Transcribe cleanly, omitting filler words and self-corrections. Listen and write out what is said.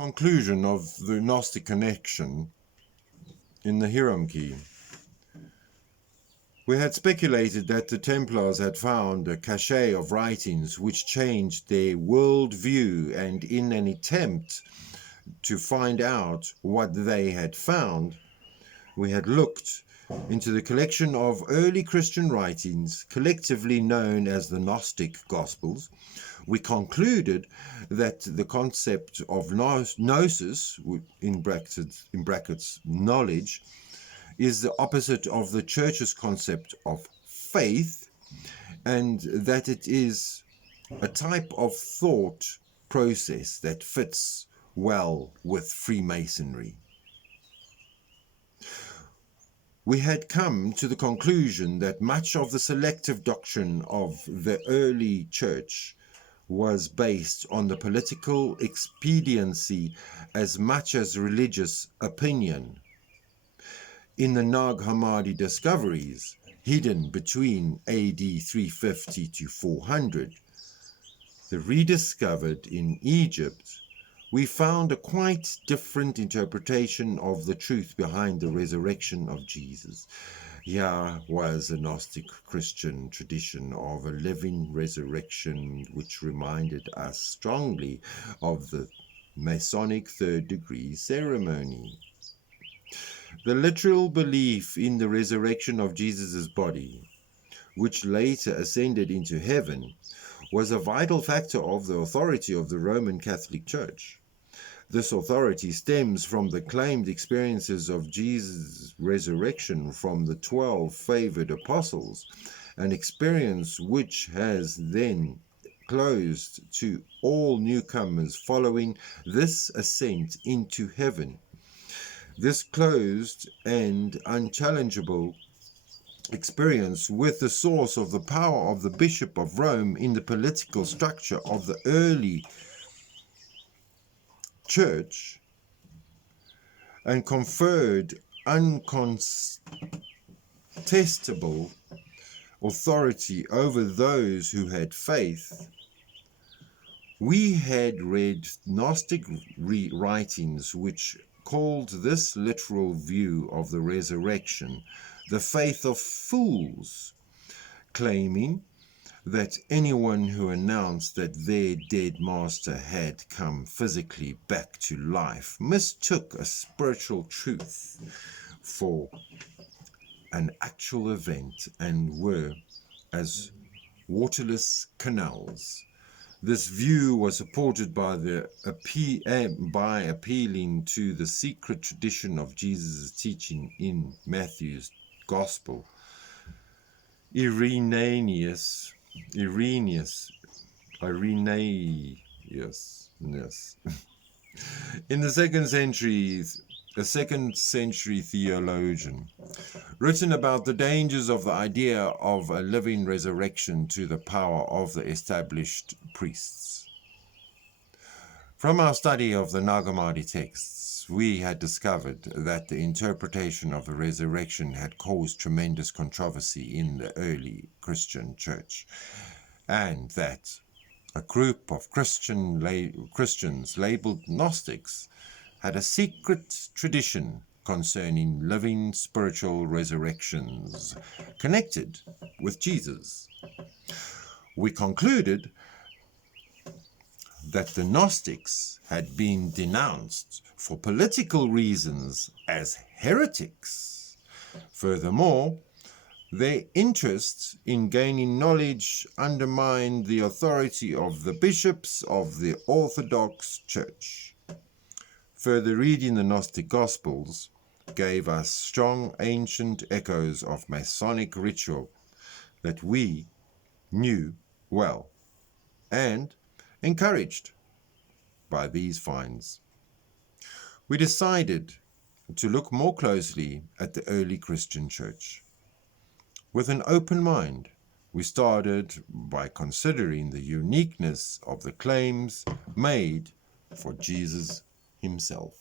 conclusion of the Gnostic connection in the Hiram Key. We had speculated that the Templars had found a cache of writings which changed their world view, and in an attempt to find out what they had found, we had looked into the collection of early Christian writings, collectively known as the Gnostic Gospels. We concluded that the concept of gnosis, in brackets knowledge, is the opposite of the Church's concept of faith, and that it is a type of thought process that fits well with Freemasonry. We had come to the conclusion that much of the selective doctrine of the early church was based on the political expediency as much as religious opinion. In the Nag Hammadi discoveries, hidden between AD 350 to 400, the rediscovered in Egypt, we found a quite different interpretation of the truth behind the resurrection of Jesus. Here was a Gnostic Christian tradition of a living resurrection which reminded us strongly of the Masonic third degree ceremony. The literal belief in the resurrection of Jesus' body, which later ascended into heaven, was a vital factor of the authority of the Roman Catholic Church. This authority stems from the claimed experiences of Jesus' resurrection from the 12 favored apostles, an experience which has then closed to all newcomers following this ascent into heaven. This closed and unchallengeable experience with the source of the power of the Bishop of Rome in the political structure of the early church, and conferred uncontestable authority over those who had faith. We had read Gnostic writings which called this literal view of the resurrection the faith of fools, claiming that anyone who announced that their dead master had come physically back to life mistook a spiritual truth for an actual event and were as waterless canals. This view was supported by by appealing to the secret tradition of Jesus' teaching in Matthew's Gospel. Irenaeus, yes. In the second century theologian, written about the dangers of the idea of a living resurrection to the power of the established priests. From our study of the Nag Hammadi texts, we had discovered that the interpretation of the resurrection had caused tremendous controversy in the early Christian church, and that a group of Christians labeled Gnostics had a secret tradition concerning living spiritual resurrections connected with Jesus. We concluded that the Gnostics had been denounced for political reasons as heretics. Furthermore, their interest in gaining knowledge undermined the authority of the bishops of the Orthodox Church. Further reading the Gnostic Gospels gave us strong ancient echoes of Masonic ritual that we knew well, and encouraged by these finds, we decided to look more closely at the early Christian church. With an open mind, we started by considering the uniqueness of the claims made for Jesus himself.